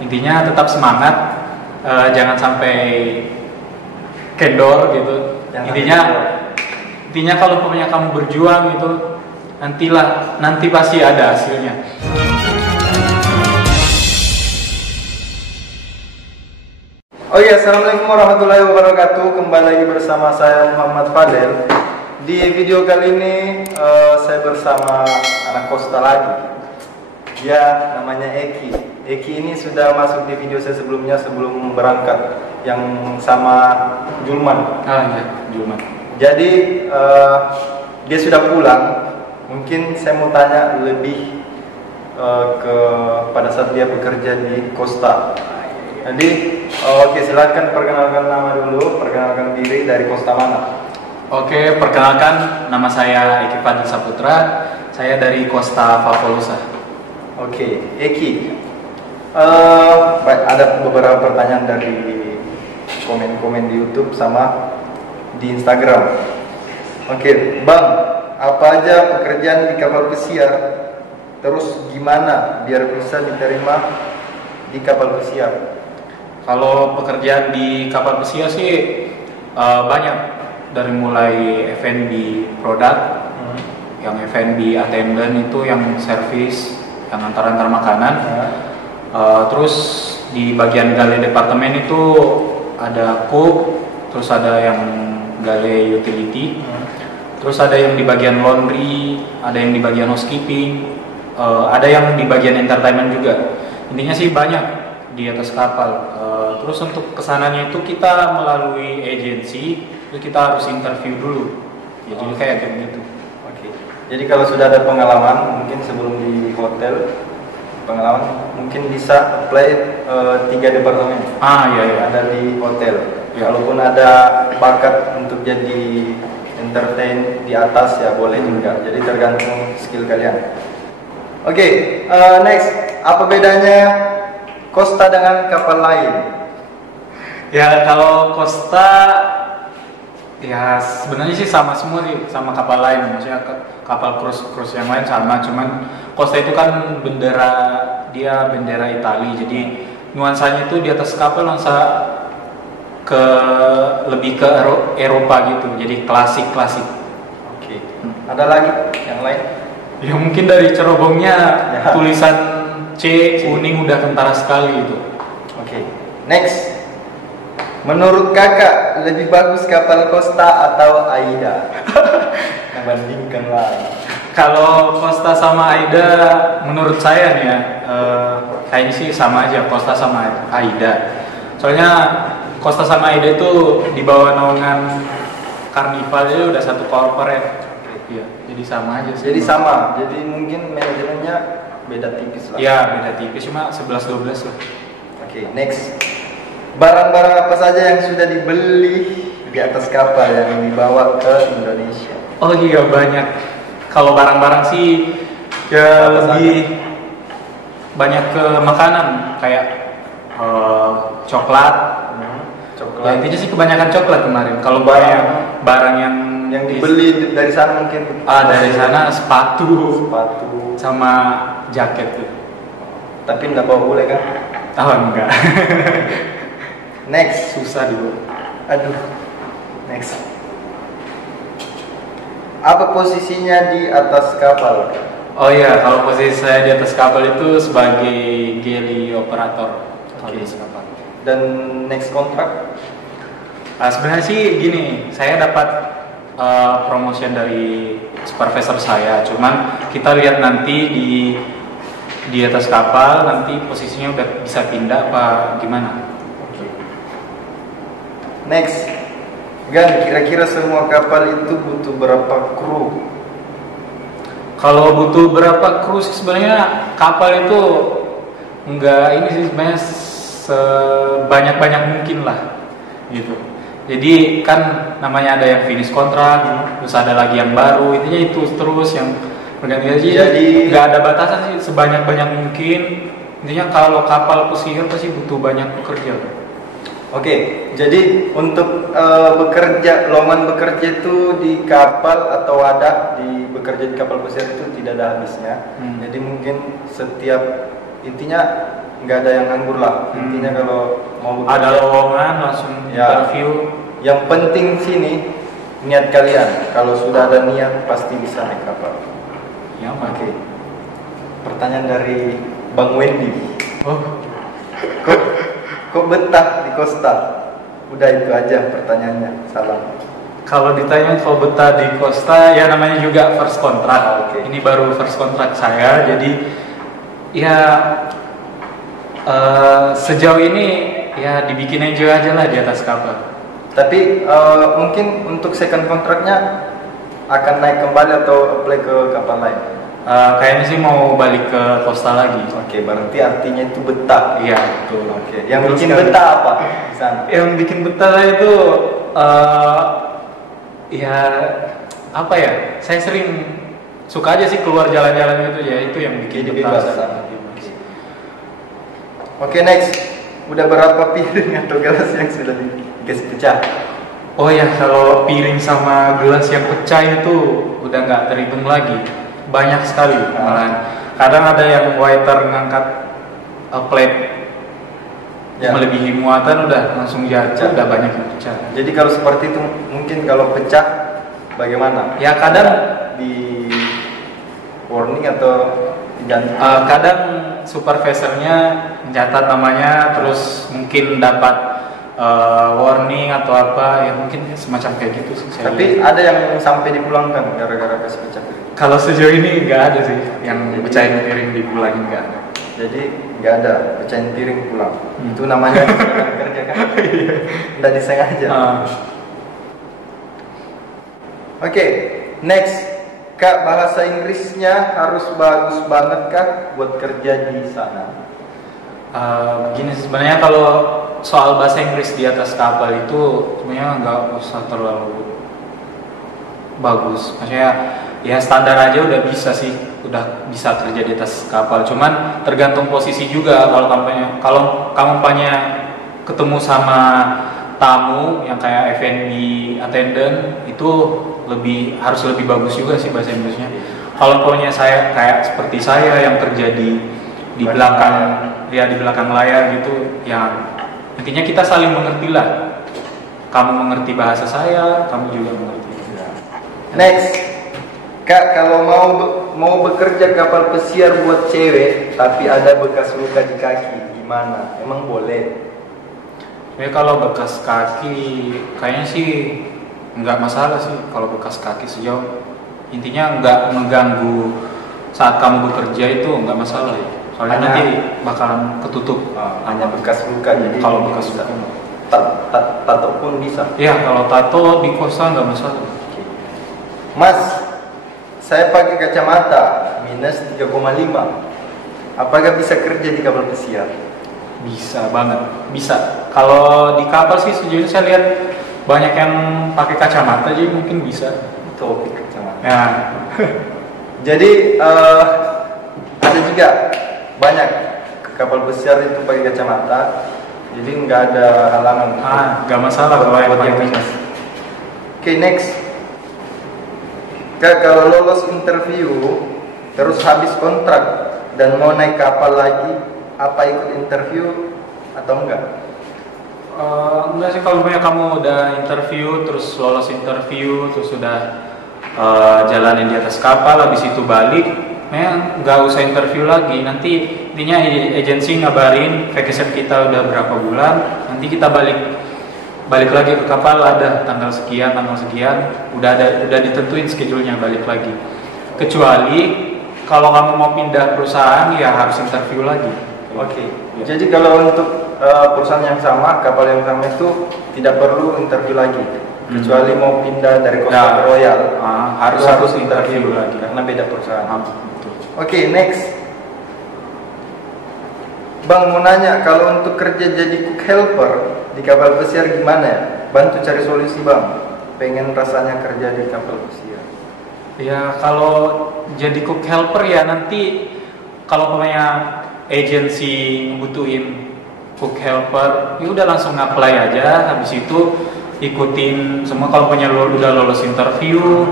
Intinya tetap semangat, jangan sampai kendor gitu. Intinya kalau pokoknya kamu berjuang itu nanti pasti ada hasilnya. Oke, assalamualaikum warahmatullahi wabarakatuh. Kembali lagi bersama saya Muhammad Fadel. Di video kali ini saya bersama anak Kosta lagi. Dia namanya Eki. Eki ini sudah masuk di video saya sebelumnya sebelum berangkat yang sama Julman. Ah iya, Julman. Jadi dia sudah pulang. Mungkin saya mau tanya lebih pada saat dia bekerja di Kosta. Jadi, oke, silakan perkenalkan nama dulu, perkenalkan diri, dari Kosta mana? Oke, perkenalkan, nama saya Eki Fadil Saputra, saya dari Kosta Favolosa. Oke, Eki, ada beberapa pertanyaan dari komen-komen di YouTube sama di Instagram. Oke, Bang, apa aja pekerjaan di kapal pesiar? Terus gimana biar bisa diterima di kapal pesiar? Kalau pekerjaan di kapal pesiar sih banyak, dari mulai F&B produk, yang F&B attendant itu yang service, yang antar-antar makanan. Terus di bagian galley departemen itu ada cook, terus ada yang galley utility, terus ada yang di bagian laundry, ada yang di bagian housekeeping, ada yang di bagian entertainment juga. Intinya sih banyak di atas kapal. Terus untuk kesananya itu kita melalui agensi, itu kita harus interview dulu. Jadi kayak gitu. Oke. Jadi kalau sudah ada pengalaman, mungkin sebelum di hotel, pengalaman mungkin bisa apply 3 departemen. Iya. Ada di hotel. Ya. Kalaupun ada bakat untuk jadi entertain di atas ya boleh juga. Jadi tergantung skill kalian. Oke, next, apa bedanya Kosta dengan kapal lain? Ya kalau Kosta ya sebenarnya sih sama semua sih, sama kapal lain. Maksudnya kapal cruise yang lain sama, cuman Kosta itu kan bendera Italia. Jadi nuansanya itu di atas kapal nuansa lebih ke Eropa gitu. Jadi klasik. Oke. Ada lagi yang lain? Ya mungkin dari cerobongnya tulisan C kuning udah kentara sekali itu. Oke. Next. Menurut kakak lebih bagus kapal Kosta atau Aida? Bandingkan lah. Kalau Kosta sama Aida, menurut saya nih ya, kayaknya sih sama aja Kosta sama Aida. Soalnya Kosta sama Aida itu di bawah naungan Carnival itu udah satu corporate. Iya, jadi sama aja sih. Jadi sama. Jadi mungkin manajemennya beda tipis lah. Iya, beda tipis, cuma 11-12 lah. Oke, next. Barang-barang apa saja yang sudah dibeli di atas kapal yang dibawa ke Indonesia? Oh iya, banyak. Kalau barang-barang sih ya lebih banyak ke makanan, kayak coklat. Ya, intinya sih kebanyakan coklat kemarin. Kalau barang yang dibeli dari sana mungkin dari sana sepatu sama jaket tuh. Tapi nggak bawa bule kan? Enggak. Next, susah dibawa. Aduh. Next. Apa posisinya di atas kapal? Oh iya, kalau posisi saya di atas kapal itu sebagai galley operator. Oke. Di atas kapal. Dan next kontrak? Sebenarnya sih gini, saya dapat promotion dari supervisor saya. Cuman kita lihat nanti di atas kapal nanti posisinya udah bisa pindah apa gimana? Next, Gan, kira-kira semua kapal itu butuh berapa kru? Kalau butuh berapa kru sih sebenarnya kapal itu enggak ini sih sebenarnya sebanyak-banyak mungkin lah gitu. Jadi kan namanya ada yang finish kontrak, terus ada lagi yang baru, intinya itu terus yang berganti-ganti. Jadi nggak ada batasan sih, sebanyak-banyak mungkin. Intinya kalau kapal pesiar pasti butuh banyak pekerja. Oke, jadi untuk lowongan bekerja itu di kapal atau wadah bekerja di kapal pesiar itu tidak ada habisnya. Jadi mungkin intinya nggak ada yang nganggur lah. Intinya kalau mau Ada bekerja, lowongan langsung Ya. interview. yang penting sini niat kalian. Kalau sudah ada niat pasti bisa naik kapal. Ya, Oke. Pertanyaan dari Bang Wendy. Oh, Kok betah di Costa? Udah itu aja pertanyaannya. Salam. kalau ditanya kalau betah di Costa, ya namanya juga first contract. Oke. Ini baru first contract saya, jadi ya sejauh ini ya dibikin enjoy aja lah di atas kapal. Tapi mungkin untuk second kontraknya akan naik kembali atau apply ke kapal lain. Kayaknya sih mau balik ke Costa lagi. Oke, berarti artinya itu betah. Iya, betul. Oke, yang Betul bikin sekali. betah apa di sana? Yang bikin betah itu ya apa ya? Saya sering suka aja sih keluar jalan-jalan gitu ya, itu yang bikin Jadi betah. bebas. Oke, next. Udah berapa piring atau gelas yang sudah dikasih pecah? Oh ya, kalau piring sama gelas yang pecah itu udah nggak terhitung lagi, banyak sekali malahan. Kadang ada yang waiter ngangkat plate Ya. melebihi muatan udah langsung jatuh, udah banyak yang pecah. Jadi kalau seperti itu mungkin kalau pecah bagaimana? Ya kadang Di warning atau diganti? kadang supervisornya mencatat namanya, terus mungkin dapat warning atau apa, ya mungkin semacam kayak gitu sih. Saya Tapi lihat. ada yang sampai dipulangkan gara-gara kasih pecah piring. Kalau sejauh ini nggak ada sih yang pecahin piring dipulangin, nggak ada. Jadi nggak ada pecahin piring pulang. Hmm. Itu namanya kesalahan kerja kan? Nggak disengaja. Oke, next. Kak, bahasa Inggrisnya harus bagus banget kak buat kerja di sana? Begini sebenarnya kalau soal bahasa Inggris di atas kapal itu sebenarnya nggak usah terlalu bagus. Maksudnya ya standar aja udah bisa sih, udah bisa kerja di atas kapal. Cuman tergantung posisi juga. Kalau kamu ketemu sama tamu yang kayak F&B attendant itu harus lebih bagus juga sih bahasa Inggrisnya. Kalau saya kayak seperti saya yang kerja di belakang layar gitu, yang intinya kita saling mengerti lah. Kamu mengerti bahasa saya, kamu juga mengerti. Next, kak, kalau mau bekerja kapal pesiar buat cewek tapi ada bekas luka di kaki, gimana? Emang boleh? Ya kalau bekas kaki, kayaknya sih nggak masalah sih kalau bekas kaki sejauh intinya nggak mengganggu saat kamu bekerja itu nggak masalah ya. Soalnya Hanya- nanti bakalan ketutup. Hanya bekas luka, jadi Kalau bekas bisa. luka. Tato pun bisa. Iya, kalau tato di kosa nggak masalah. Mas, saya pakai kacamata minus 3,5. Apakah bisa kerja di kapal pesiar? Bisa banget, bisa. Kalau di kapal sih sejauh ini saya lihat banyak yang pakai kacamata, jadi mungkin bisa. Topik kacamata. Ya, Jadi ada juga banyak kapal pesiar itu pakai kacamata, jadi nggak ada halangan. nggak masalah kalau yang buat yang pakai minus. Oke, next. Kak, kalau lolos interview terus habis kontrak dan mau naik kapal lagi, apa ikut interview atau enggak? Enggak sih, kalau misalnya kamu udah interview, terus lolos interview, terus sudah jalanin di atas kapal, habis itu balik, nggak usah interview lagi. Nanti intinya agensi ngabarin vacation kita udah berapa bulan, nanti kita balik lagi ke kapal, ada tanggal sekian, udah ditentuin schedule-nya balik lagi. Kecuali kalau kamu mau pindah perusahaan ya harus interview lagi. Oke. Ya. Jadi kalau untuk perusahaan yang sama, kapal yang sama itu tidak perlu interview lagi. Kecuali mau pindah dari Costa Ya. ke Royal, harus interview lagi karena beda perusahaan. Betul. Oke, next. Bang mau nanya, kalau untuk kerja jadi cook helper di kapal pesiar gimana ya? Bantu cari solusi bang. Pengen rasanya kerja di kapal pesiar. Ya kalau jadi cook helper ya nanti kalau punya agensi butuhin cook helper, ya udah langsung apply aja. Habis itu ikutin semua, kalau punya udah lolos interview.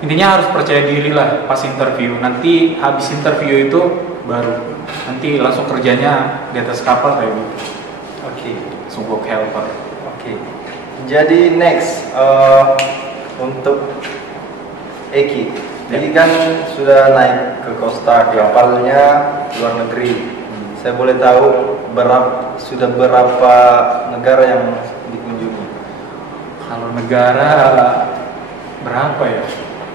Intinya harus percaya diri lah pas interview. Nanti habis interview itu baru nanti langsung kerjanya di atas kapal kayak gitu. Oke. Langsung work helper. Oke. Jadi next untuk Eki. Eki kan sudah naik ke Costa, kapalnya luar negeri. Saya boleh tahu sudah berapa negara yang dikunjungi? Kalau negara berapa ya?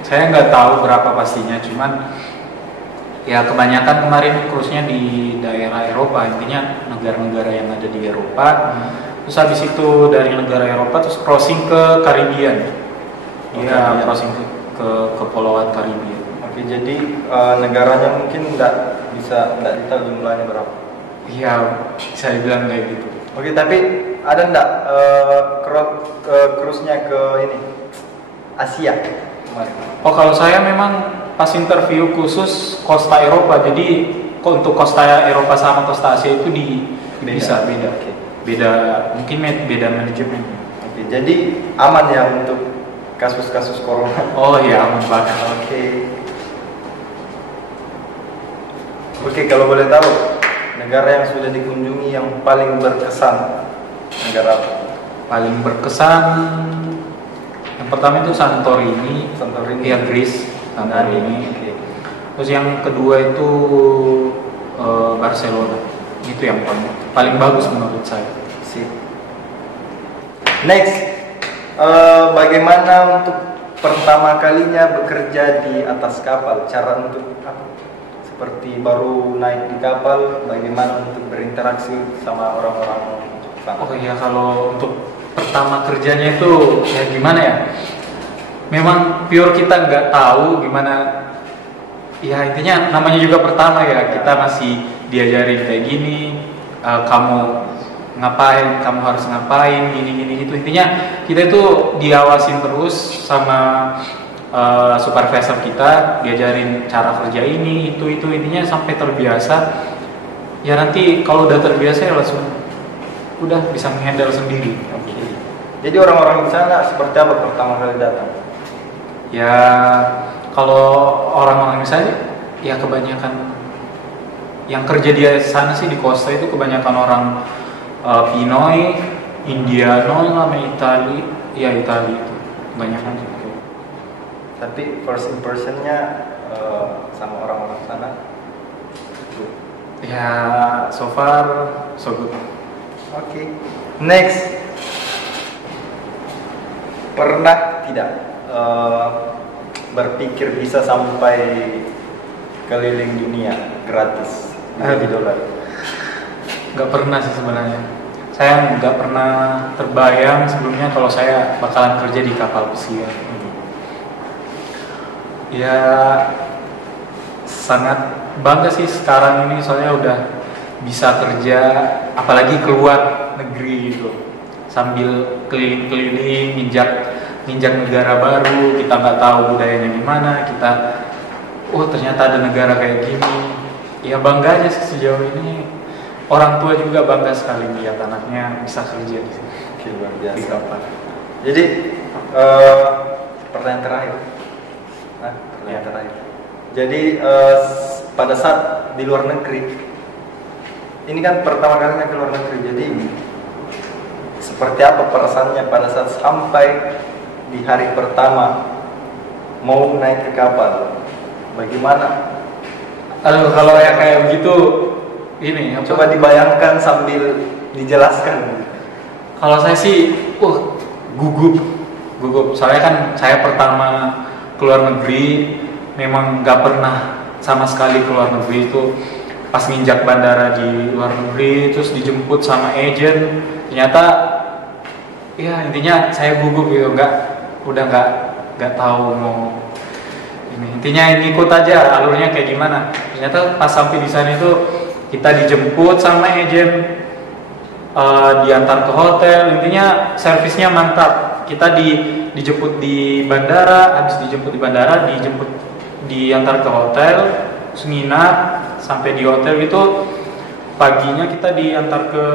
Saya nggak tahu berapa pastinya, cuman ya kebanyakan kemarin cruise-nya di daerah Eropa, intinya negara-negara yang ada di Eropa. Terus habis itu dari negara Eropa terus crossing ke Caribbean. Iya, crossing ke kepulauan Caribbean. Oke, jadi negaranya mungkin nggak ditahu jumlahnya berapa? Iya, saya bilang kayak gitu. Oke, tapi ada nggak cruise-nya ke ini Asia kemarin? Oh, kalau saya memang pas interview khusus Costa Eropa, jadi untuk Costa Eropa sama Costa Asia itu bisa beda. Okay. Mungkin beda manajemen. Oke, jadi aman ya untuk kasus-kasus corona? Oh iya, aman banget. Oke, kalau boleh tahu negara yang sudah dikunjungi yang paling berkesan, negara apa? Paling berkesan yang pertama itu Santorini, ya Greece, Santorini. Okay. Terus yang kedua itu Barcelona. Itu yang paling bagus menurut saya. Sip. Next, bagaimana untuk pertama kalinya bekerja di atas kapal? Cara untuk apa? Seperti baru naik di kapal, bagaimana untuk berinteraksi sama orang-orang sana? Oh iya, kalau untuk pertama kerjanya itu ya gimana ya? Memang pure kita nggak tahu gimana. Ya intinya namanya juga pertama ya, kita masih diajarin kayak gini, kamu ngapain, kamu harus ngapain, gini itu. Intinya kita itu diawasin terus sama supervisor kita, diajarin cara kerja ini, itu intinya sampai terbiasa. Ya nanti kalau udah terbiasa ya langsung udah bisa menghandle sendiri. Okay. Jadi orang-orang di sana seperti apa pertama kali datang? Ya kalau orang-orang di sana ya kebanyakan yang kerja di sana sih di Costa itu kebanyakan orang Pinoy, Indiano sama Itali, ya Itali itu kebanyakan sih. Tapi first impressionnya sama orang-orang sana good. Ya so far so good. Oke. Next, pernah tidak berpikir bisa sampai keliling dunia gratis $1 Nggak pernah sih sebenarnya. Saya nggak pernah terbayang sebelumnya kalau saya bakalan kerja di kapal pesiar. Ya sangat bangga sih sekarang ini, soalnya udah bisa kerja apalagi keluar negeri gitu, sambil keliling-keliling ninjak negara baru. Kita nggak tahu budayanya gimana, kita ternyata ada negara kayak gini. Ya bangga aja sih sejauh ini. Orang tua juga bangga sekali lihat anaknya bisa kerja di sini. Luar biasa. Di kapal. Jadi pertanyaan terakhir. Terakhir. Jadi pada saat di luar negeri, ini kan pertama kalinya ke luar negeri. Jadi seperti apa perasaannya pada saat sampai di hari pertama mau naik ke kapal? Bagaimana? Kalau ya kayak begitu, ini apa? Coba dibayangkan sambil dijelaskan. Kalau saya sih, gugup. Soalnya kan saya pertama keluar negeri, memang nggak pernah sama sekali keluar negeri. Itu pas nginjak bandara di luar negeri, terus dijemput sama agent, ternyata ya intinya saya gugup gitu, udah nggak tahu mau ini. Intinya ikut aja alurnya kayak gimana. Ternyata pas sampai di sana itu kita dijemput sama agent, diantar ke hotel. Intinya servisnya mantap. Kita dijemput di bandara, habis dijemput di bandara, diantar ke hotel, terus nginap. Sampai di hotel itu paginya kita diantar ke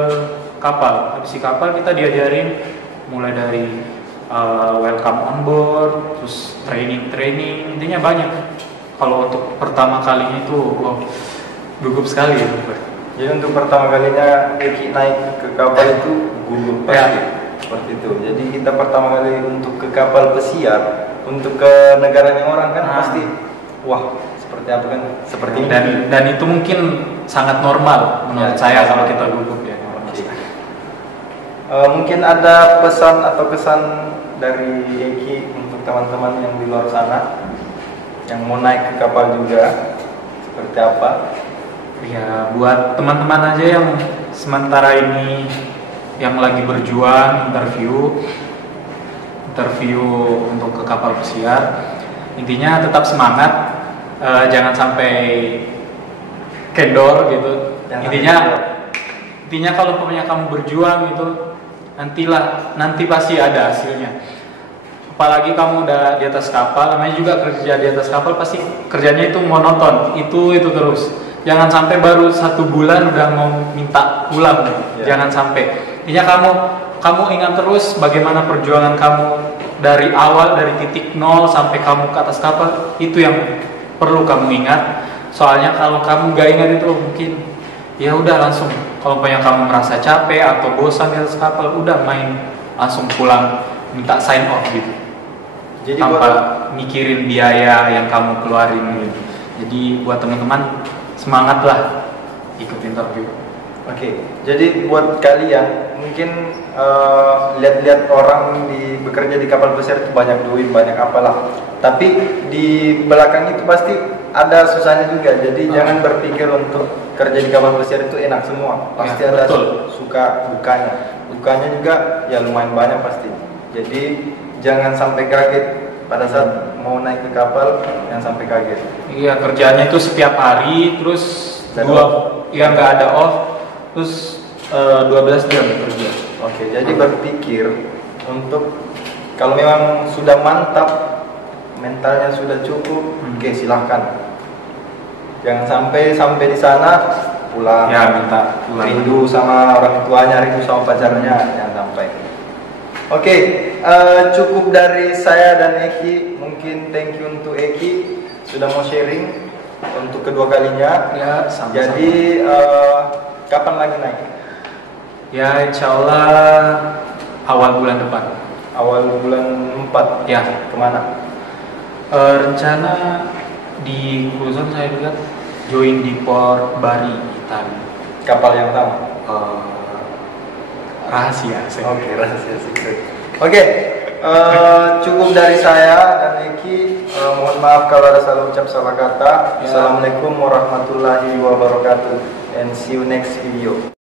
kapal. Habis di kapal kita diajarin mulai dari welcome on board, terus training, intinya banyak. Kalau untuk pertama kalinya itu gugup sekali ya. Jadi untuk pertama kalinya Eki naik ke kapal itu gugup pasti. Seperti itu. Jadi kita pertama kali untuk ke kapal pesiar, untuk ke negaranya orang kan pasti wah, seperti apa kan? Seperti ini. Dan itu mungkin sangat normal menurut saya kalau kita gugup ya. Mungkin ada pesan atau kesan dari Eki untuk teman-teman yang di luar sana yang mau naik ke kapal juga, seperti apa? Ya, buat teman-teman aja yang sementara ini yang lagi berjuang interview untuk ke kapal pesiar, intinya tetap semangat, jangan sampai kendor gitu. Intinya kalau pokoknya kamu berjuang gitu, nanti pasti ada hasilnya. Apalagi kamu udah di atas kapal, namanya juga kerja di atas kapal, pasti kerjanya itu monoton, itu terus. Jangan sampai baru 1 bulan udah mau minta pulang, jangan sampai. Intinya kamu ingat terus bagaimana perjuangan kamu dari awal, dari titik nol sampai kamu ke atas kapal, itu yang perlu kamu ingat. Soalnya kalau kamu gak ingat itu mungkin ya udah langsung, kalau banyak kamu merasa capek atau bosan di atas kapal, udah langsung pulang, minta sign off gitu. Jadi tanpa mikirin biaya yang kamu keluarin gitu. Jadi buat teman-teman, semangatlah ikut interview. Oke, jadi buat kalian mungkin lihat-lihat orang bekerja di kapal pesiar itu banyak duit, banyak apalah. Tapi di belakang itu pasti ada susahnya juga. Jadi jangan berpikir untuk kerja di kapal pesiar itu enak semua. Pasti ya, ada suka dukanya. Dukanya juga ya lumayan banyak pasti. Jadi jangan sampai kaget pada saat mau naik ke kapal, jangan sampai kaget. Iya, kerjanya itu setiap hari, terus nggak ada off, terus 12 jam kerja. Oke, jadi berpikir untuk kalau memang sudah mantap, mentalnya sudah cukup, oke silahkan. Jangan sampai di sana pulang. Ya, minta pulang. Rindu sama orang tuanya, rindu sama pacarnya, jangan sampai. Oke, cukup dari saya dan Eki. Mungkin thank you untuk Eki sudah mau sharing untuk kedua kalinya. Ya, sama-sama. Jadi kapan lagi naik? Ya, insya Allah awal bulan depan. Awal bulan 4. Ya, kemana? Rencana di cruiser saya lihat join di Port Bari, Italia. Kapal yang sama? Rahasia. Oke, rahasia secret. Oke, cukup dari saya dan Eki. Mohon maaf kalau ada salah ucap, salah kata. Assalamualaikum warahmatullahi wabarakatuh, and see you next video.